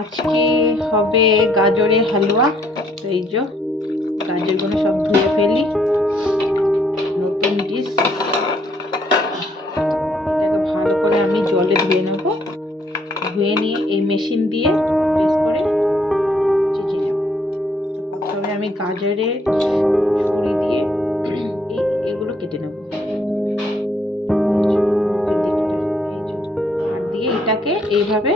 আজকে হবে গাজরের হালুয়া। তো এই যে গাজরগুলো সব ধুয়ে ফেলি, নতুন ডিশ। এটাকে ভালো করে আমি জলে ধুয়ে নেব, ধুয়ে নিয়ে এই মেশিন দিয়ে বেশ করে চেঁচে নেব। তো প্রথমে আমি গাজরের ছুরি দিয়ে এগুলো কেটে নেব, আর দিয়ে এটাকে এইভাবে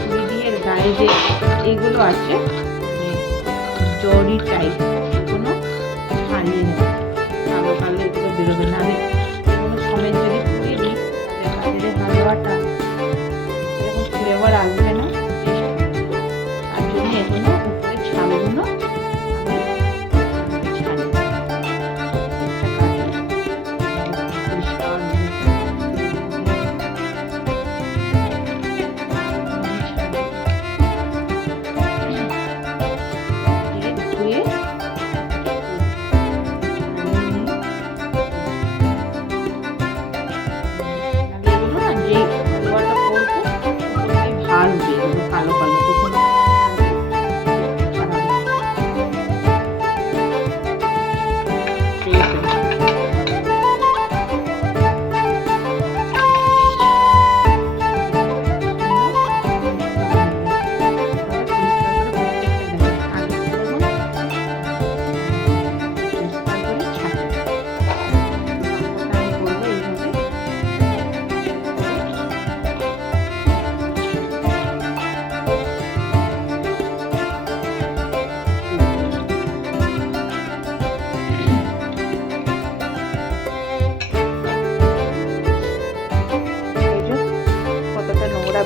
ছুরি দিয়ে গায়ে যে এগুলো আছে জরি টাইপ, এগুলো ছাড়িয়ে নেব। কালো কালো এগুলো বেরোবে, নাহলে এগুলো সমেত যদি পুড়িয়ে দিই তাহলে গাজরের হালুয়াটা এরকম ফ্লেভার আসবে না, তার জন্য এগুলো উপরে ছালগুলো কালো কালো তখন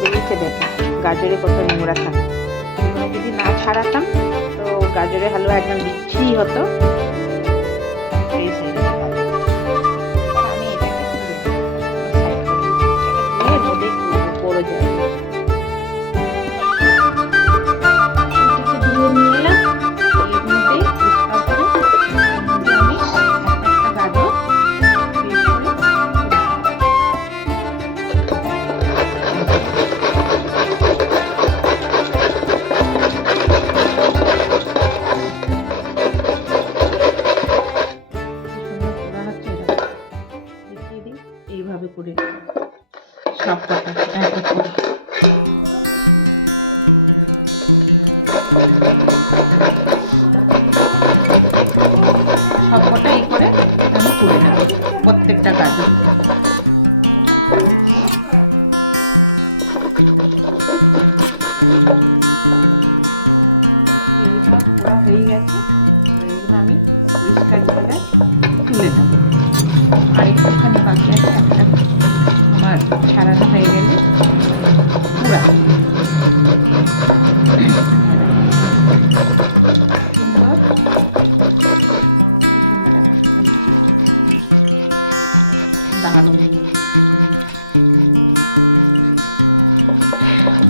বেরিয়েছে। দেখো গাজরে কত নোংরা থাকে, এগুলো যদি না ছাড়াতাম তো গাজরের হালুয়া একদম বিচ্ছিরি হতো। আমি এটাকে রোদে পড়ে যায় এইভাবে করে সব কটা এক এক করে সব কটা এই করে আমি করে নেব প্রত্যেকটা গাজর। এইভাবে পুরা হয়ে গেছে, এগুলো আমি পরিষ্কার জায়গায় তুলে নেব। আর একটুখানি বাকি আছে, একটা আমার ছাড়ানো হয়ে গেলে পুরা সুন্দর দারুণ।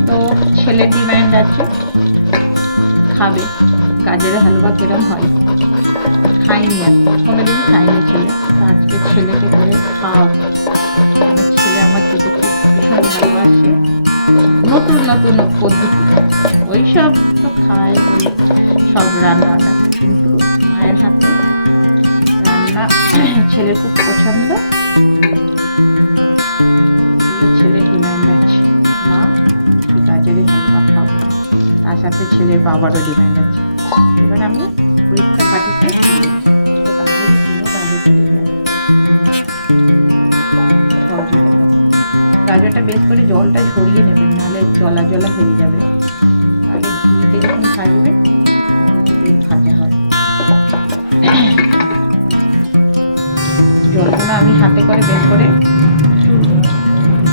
তো ছেলের ডিমান্ড আছে, খাবে গাজরের হালুয়া কিরম হয়, খাইনি আর কোনোদিন খাইনি ছেলে, তো আজকে ছেলেকে করে খাওয়াবো। আমার ছেলে আমার খেতে খুব ভীষণ ভালোবাসে নতুন নতুন পদ্ধতি, ওইসব তো খায় বলে সব রান্না, কিন্তু মায়ের হাতে রান্না ছেলের খুব পছন্দ। ছেলের ডিমান্ড আছে, মা গাজরের হালুয়া খাবো, তার সাথে ছেলের বাবারও ডিমান্ড আছে। এবার আমি পরিষ্কার বাটিতে তুলে গাজরই কিনে গাজর তুলে দেয়। গাজরটা বেশ করে জলটা ঝরিয়ে নেবেন, নাহলে জলা জলা হয়ে যাবে। তাহলে ঘিতে যখন ভাজবেন ঘিতে বেশ ভাজা হয়। জলগুলো আমি হাতে করে বের করে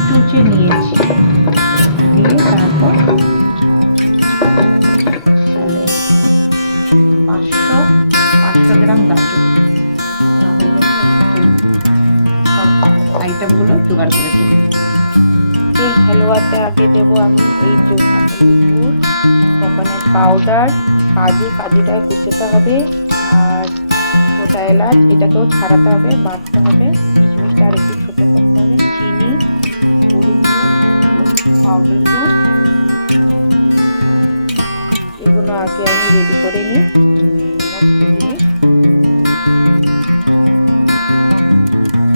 চুচে নিয়েছি, দিয়ে তারপর 500 গ্রাম গাজর সব আইটেমগুলো জোগাড় করে ফেলি। এই হালুয়াতে আগে দেবো আমি এই যে গুড়, কোকোনাট পাউডার, কাজুটা কুচোতে হবে, আর গোটা এলাচ এটাকেও ছাড়াতে হবে, বাটতে হবে, কিশমিশটা আর একটু ছোটো করতে হবে, চিনি, হলুদ গুঁড়ো, পাউডার দুধ, এগুলো আগে আমি রেডি করে নিই সমস্ত জিনিস।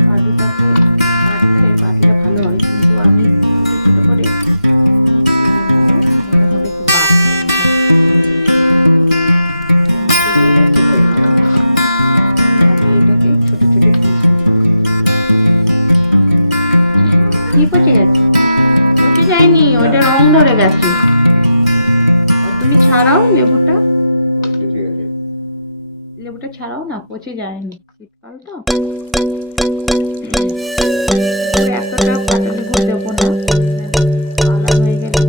কাজুটাকে বাটলে ভালো হয়, কিন্তু আমি ছোটো ছোটো করে মনে হবে একটু বাদ এটাকে ছোটো ছোটো পিস কি পচে গেছে? পচে যায়নি, ওইটা রং ধরে গেছে। তুমি ছাড়াও লেবুটা, লেবুটা ছাড়াও না, পচে যায়নি, শীতকাল তো। এতটা কাঁচা লেবু দেবো না, কালার হয়ে গেলে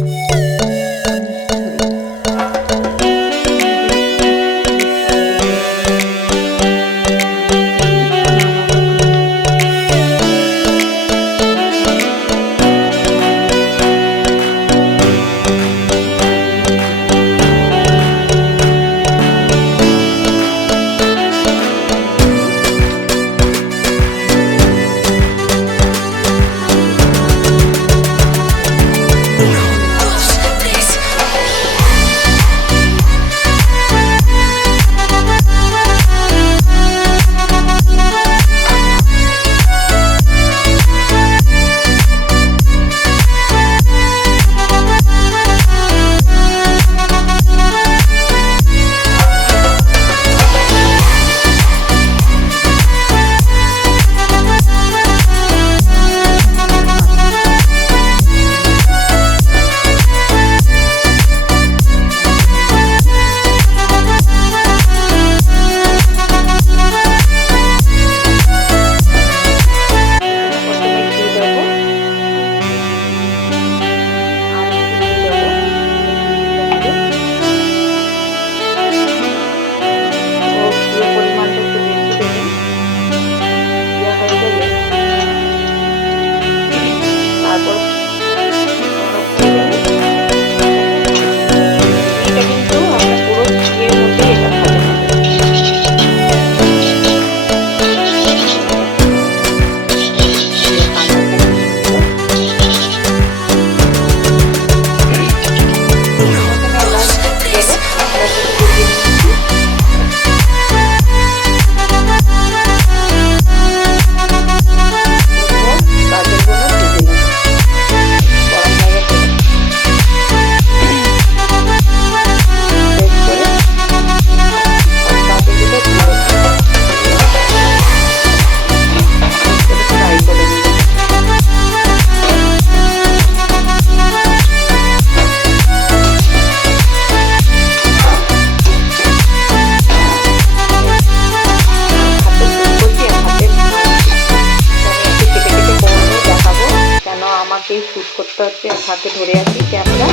শুট করতে হচ্ছে, হাতে ধরে আছি ক্যামেরা।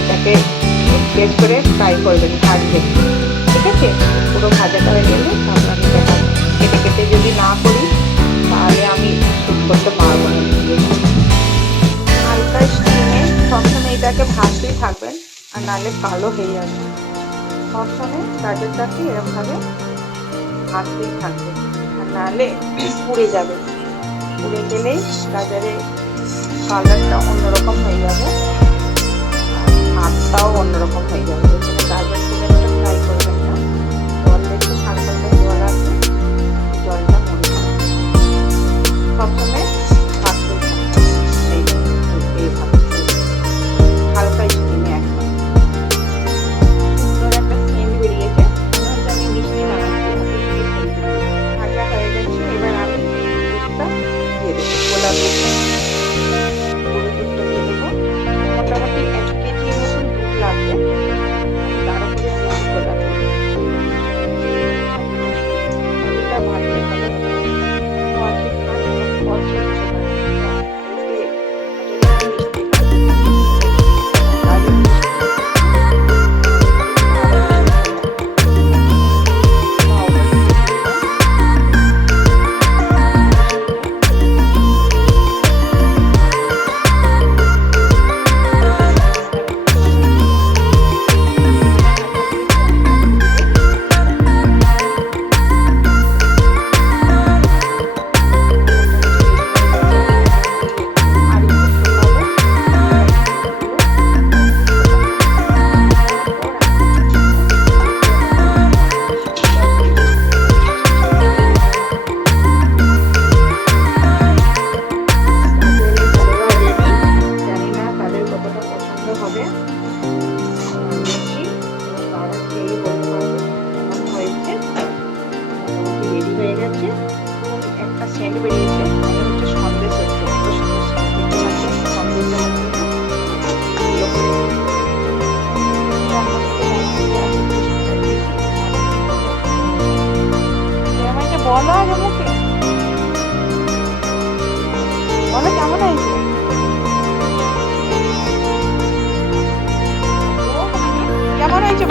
এটাকে বেশ করে ফ্রাই করবেন, ভাজবেন, ঠিক আছে? পুরো ভাজাটা হয়ে গেলে তারপর আমি দেখাবো। কেটে কেটে যদি না করি তাহলে আমি শুট করতে পারবো না। হালকা স্টিমে সবসময় এটাকে ভাজতেই থাকবেন, আর নাহলে কালো হয়ে যাবে। সবসময় গাজরটাকে এরকমভাবে ভাজতেই থাকবে, আর নাহলে পুড়ে যাবে। পুড়ে গেলে গাজরের কালারটা অন্যরকম হয়ে যাবে, আর ভাতটাও অন্যরকম হয়ে যাবে। গাজর খুব একটা ফ্রাই করবেন না, জল একটু হালকা জল আছে, জলটা মরে যাবে। সবসময় ভাজতেই থাকবে, হালকা স্টিমে। একদম সুন্দর একটা সেন্ট বেরিয়েছে, আমি মিশিয়ে লাগাচ্ছি। ভাজা হয়ে গেছে, এবার আমি দুধটা দিয়ে দেবো, গোলাপ দুধটা। মোটামুটি 1 কেজি মতন দুধ লাগবে, তার উপরে দুধটা ভাজতে হবে।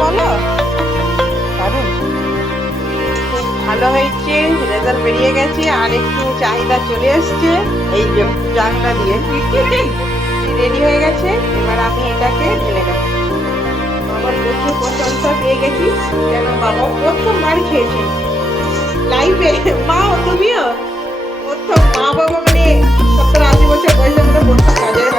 বলো? দারুণ, খুব ভালো হয়েছে, রেজাল্ট বেরিয়ে গেছে। আর একটু চাহিদা চলে এসছে, এই যে জাংলা দিয়ে রেডি হয়ে গেছে। এবার আমি এটাকে ঢেলে দেবো। আমার প্রচুর প্রশংসা পেয়ে গেছি, কেন বাবা প্রথমবার খেয়েছেন লাইফে। মা তুমিও প্রথম, মা বাবা মানে 70-80 বছর বয়সে আমরা প্রথম কাজের